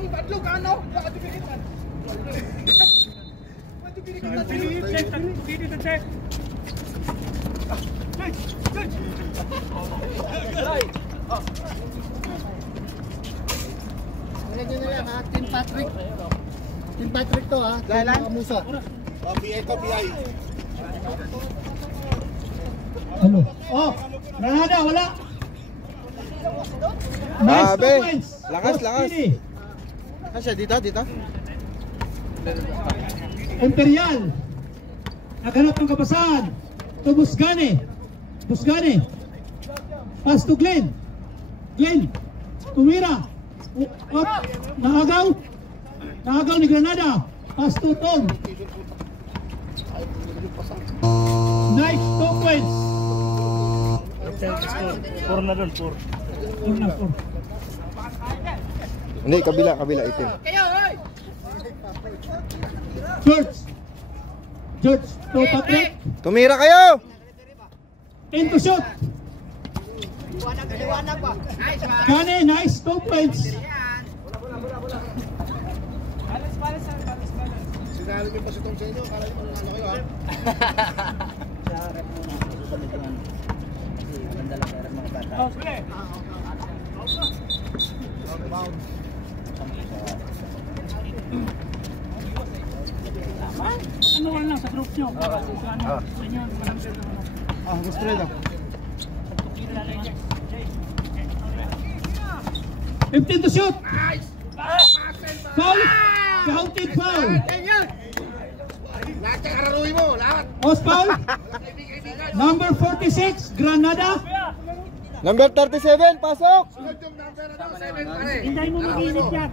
Team Patrick. Team Patrick to ha. Team Musa. BI. Ano? Oh, Granada wala. Grabe. Lakas. Kasi dito. Imperial. Naghanap ng kapasahan. To Busgane. Pass to Glenn. Tumira. Up. Naagaw ni Granada. Pass to Tom. Nice 2 points. 4 na doon. 4. Hindi, kabila itim. George to Patrick. Tumira kayo! Into shoot. Kane, nice 2 points. Sinalo niyo pa si Tom sa inyo, akala niyo ano kayo ha? Ano lang sa group nyo? Sa inyo, Gusto rin lang. 15 to shoot. Foul. Counted foul. Lahat yung kararuhin mo, lahat. Post foul. Number 46, Granada. Number 37, pasok! Hindi mo mag-init yan.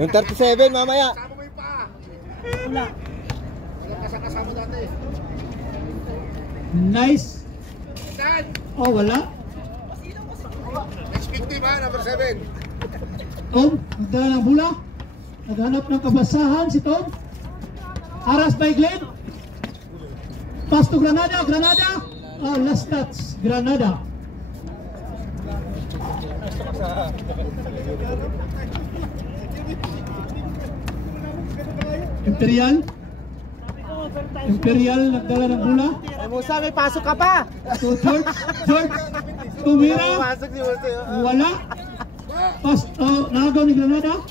Yung 37, mamaya. Kasama mo yung paa. Wala. Walang kasama dati. Nice. Dan! Oh, wala. Next 50 ba, number 7. Tom, nagdala ng bola. Naghanap ng kabasahan si Tom. Aras by Glenn. Pass to Granada. Oh, last touch. Granada. Imperial nagdala ng bola. Musa, may pasok ka pa! To George. Tumira. Wala. Pass, nagaw ni Granada.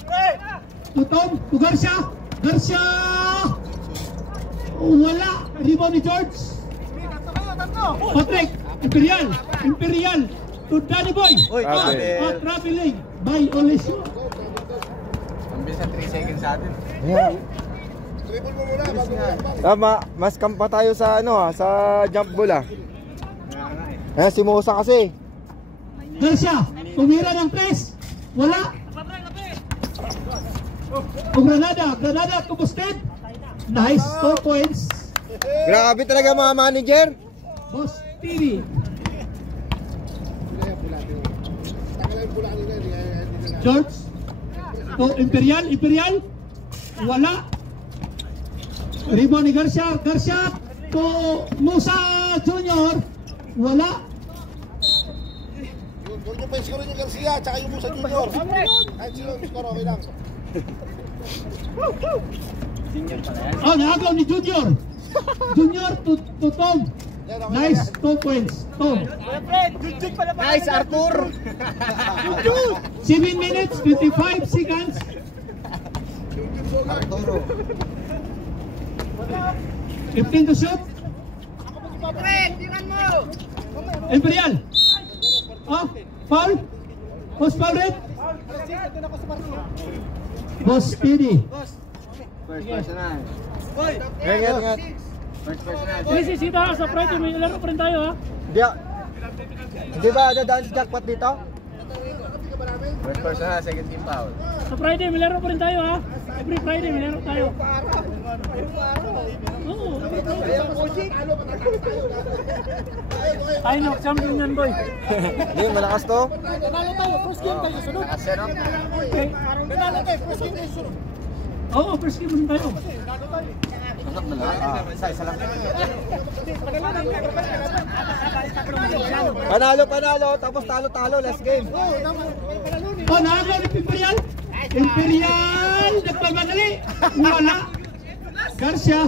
To Tom. To Garcia. Wala. Rebound ni George. Patrick. Imperial. To Danny Boy. Traveling by Olesio. Ambil sa 3 seconds sa atin. Triple mo muna, bago mo. Tama, mas kampa tayo sa sa jump ball si Musa kasi. Garcia, tumira ng press. Wala. Granada to busted. Nice 2 points. Grabe talaga mga manager. Boss TV. George to Imperial. Wala. Rebound ni Garcia to Musa Junior. Wala. Huwag niyo pa iskoro yung Garcia, tsaka yung Musa Junior. Kahit sino yung iskoro, okay lang. Oh, naagaw ni Junior to Tom. Nice 2 points. Tom. Nice, Arthur. 7 minutes 55 seconds. Arturo. 15 to shoot. Imperial. Oh, foul. Post foul red. Boss Speedy. First personal. Ingat. First personal. Sisita sa Friday, may laro pa rin tayo ha. Di ba dadaan si jackpot dito? First personal, second team foul. Sa Friday, may laro pa rin tayo ha. Every Friday, may laro tayo. Oo. Ay no, champion yan boy. Hindi, malakas to. Nanalo tayo, first game tayo sunod. Malakas yan, no? Nanalo tayo, first game tayo sunod. Oo, first game rin tayo. Anak na lang. Isa lang. Panalo, tapos talo, last game. Oh, nakagalit Imperial. madali. Wala. Garcia.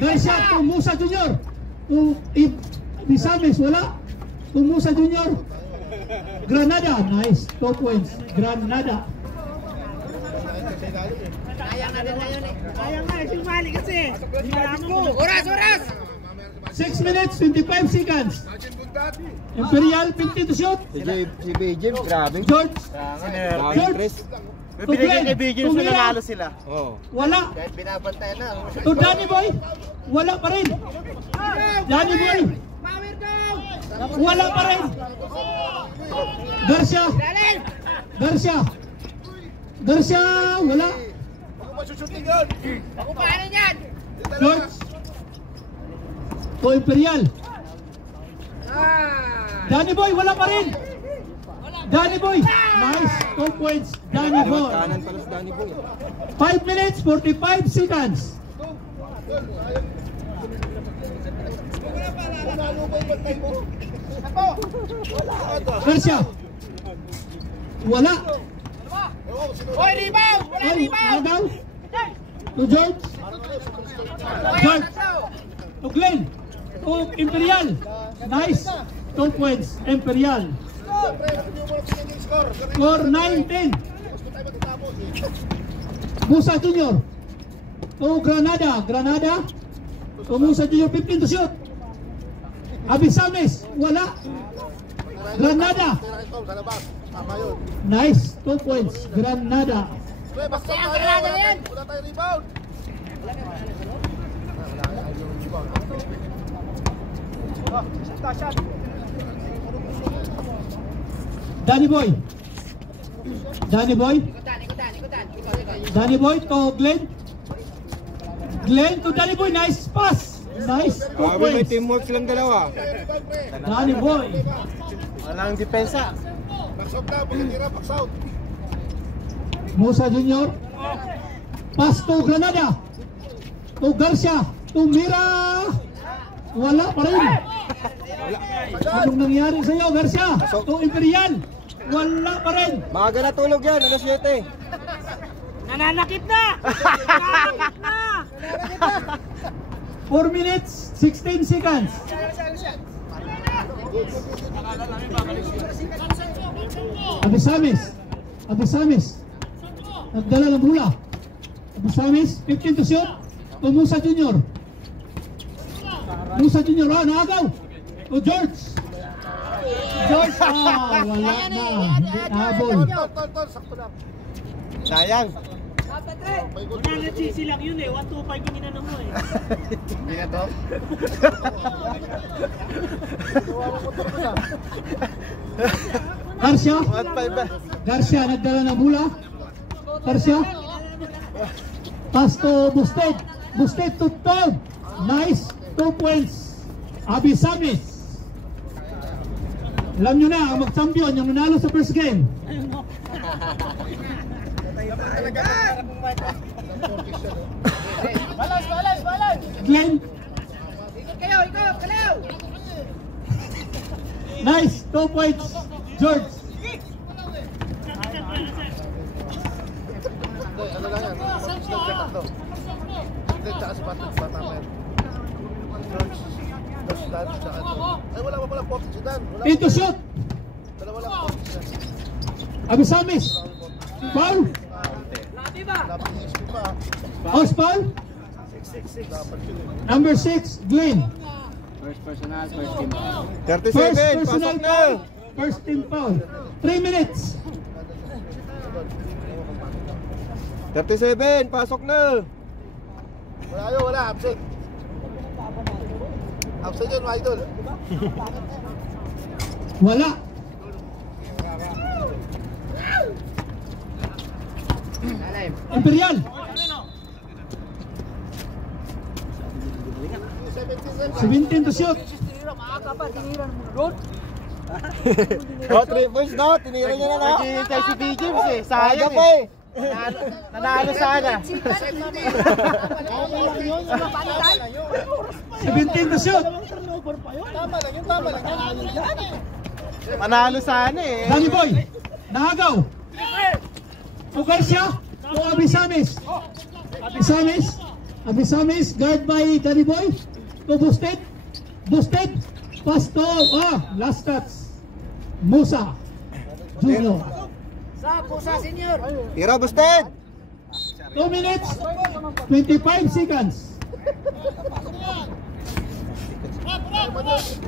Garcia to Musa Junior. To Bisames, wala. To Musa Junior. Granada, nice. 2 points. Granada. Sayang na din ngayon eh. Sayang nga, sumali kasi. Oras! 6 minutes, 25 seconds. Imperial, 15 to shoot. Si BJ, grabe. George. Grabe, Chris. To Glenn. To Mira. sila. Oo. Wala. Kahit binabantayan na. To Danny Boy. Wala pa rin. Danny Boy. Wala pa rin. Garcia. Garcia, wala. Ako paano yan? George. To Imperial. Danny Boy, wala pa rin. Danny Boy. Nice. 2 points. Danny Boy. Kanan pala si Danny Boy. 5 minutes, 45 seconds. Garcia. Wala. Hoy, rebound! Wala Ay, rebound! Agaw. To George. George. To Glenn. To Imperial. Nice. 2 points. Imperial. Score 9-10. Musa Junior. To Granada. To Musa Junior. 15 to shoot. Abisames. Wala. Granada. Nice. 2 points. Granada. Kaya ang Granada yan! Wala tayong rebound. Danny Boy. Danny Boy. Danny Boy to Glenn. Glenn to Danny Boy. Nice pass. Nice. 2 Grabe, may points. teamwork silang dalawa. Danny Boy. Walang depensa. Box out na, pagkatira, box out. Musa Junior. Pass to Granada. To Garcia. To Mira. Wala pa rin. Anong nangyari sa iyo, Garcia? To Imperial. Wala pa rin. Maaga na tulog yan, alas 7. Nananakit na! Nananakit na! 4 minutes, 16 seconds. Abisames. Nagdala ng bola. Abisames, 15 to shoot. To Musa Junior. Naagaw. To George. Wala na. Hindi habol. Tol, sakto lang. Sayang. Wala nagsisilang yun eh. 1-2-5 yung inanong mo eh. Hindi na to. Garcia. 1-5 ba? Garcia nagdala ng bola. Garcia. Pass to Busted. Busted to Tom. Nice. 2 points. Abisames. Alam nyo na, ang mag-champion, yung nanalo sa first game. Balas! Glenn. Ikaw! Kalaw! Nice. 2 points. George. Ano lang yan? Tatlo. Hindi, tsaka si Bata mo yan. George, Dan, tsaka ito. Ay, wala pa pala 40 si Dan. Wala. Into shoot. Dalawa lang 40 siya. Abisames. Foul. Lati ba? Dapat yung XP pa. House foul. Number 6, Glenn. First personal, first team. First 37, personal pasok na. foul. First team foul. 3 minutes. 37, pasok na. Wala. Absent. Absent yun, mga idol. Wala. Imperial. 17 to shoot. Oh, 3 points na. Tinira niya na na. Naghihintay si B-James eh. Sayang eh. Nanalo sana. 17 to shoot. Tama lang yun. Manalo sana eh. Danny Boy. Naagaw. To Garcia. to Abisamis. Abisamis, guard by Danny Boy. To Busted. Pass to, last touch. Musa Junior. Tira, Busted. 2 minutes, 25 seconds.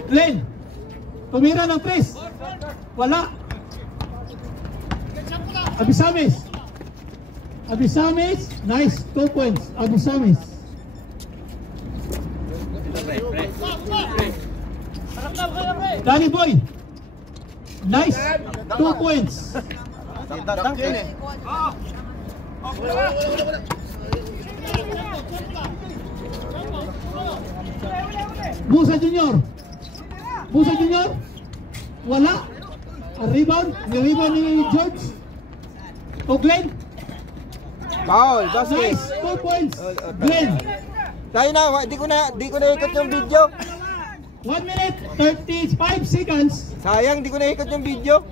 Glenn, tumira ng Chris. Wala. Abisamis, nice, 2 points. Abisamis. Danny Boy, nice, 2 points. Musa Junior, wala. Rebound ni George. O Glenn, Foul, basket. nice, 2 points. Glenn, Tayo na, di ko na ikot yung video. 1 minute, 35 seconds. Sayang, di ko na ikot yung video.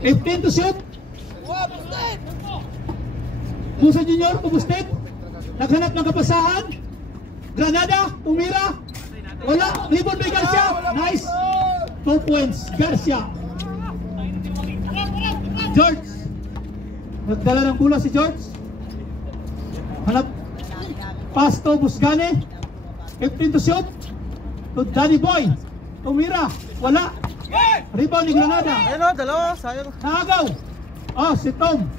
15 to shoot. Musa Junior to Busted. Naghanap ng kapasahan. Granada, tumira. Wala. Rebound by Garcia. Nice. 2 points. Garcia. George. Nagdala ng bola si George. Hanap. Pass to Busgane. 15 to shoot. To Danny Boy. Tumira. Wala. Rebound ni Granada. Ayun o, dalawa, sayang. Nakagaw. Si Tom.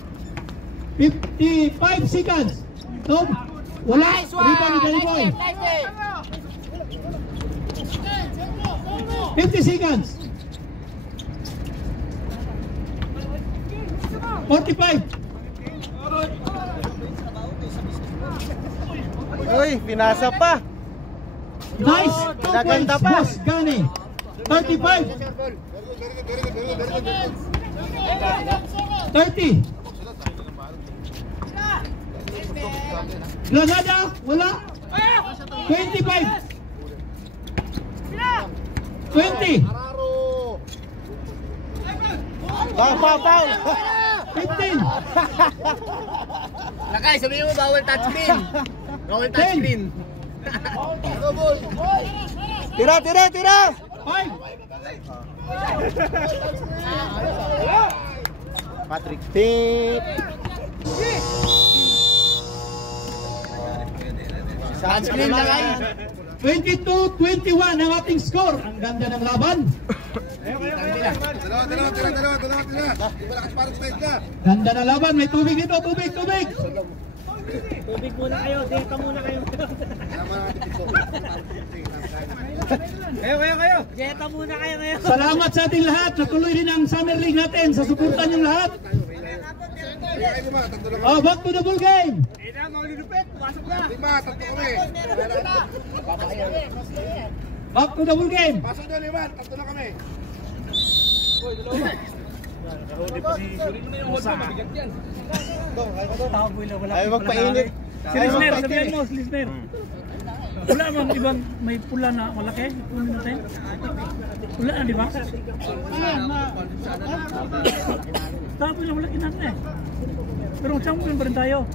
55 seconds. Tom. Wala. Rebound ni Danny Boy. 50 seconds. 45. Uy, pinasa pa. Nice. 2 points. Naganda pa. Boss Gani. 35. 30. Granada, wala. 25. 20. Bang. 15. Lakay, sabihin mo bawal touchscreen. Bawal 10. touchscreen. Tira. 5. Patrick Tip. Touchscreen lakay. 22-21 ang ating score. Ang ganda ng laban. Dalawa. Ganda ng laban. May tubig dito. Tubig. Tubig muna kayo, dito muna kayo. Kayo. Jeta muna kayo ngayon. Salamat sa ating lahat. Natuloy rin ang Summer League natin. Sa suportan yung lahat. Back to the ball game. Back to the ball game. Pasok doon, Iwan. Tatlo na kami. Ay, magpainit. Si Lisner, sabihan mo, si Lisner. Wala bang ibang may pula na malaki? Kunin natin. Wala na, di ba? Tapos yung malaki natin eh. Pero champion pa rin tayo.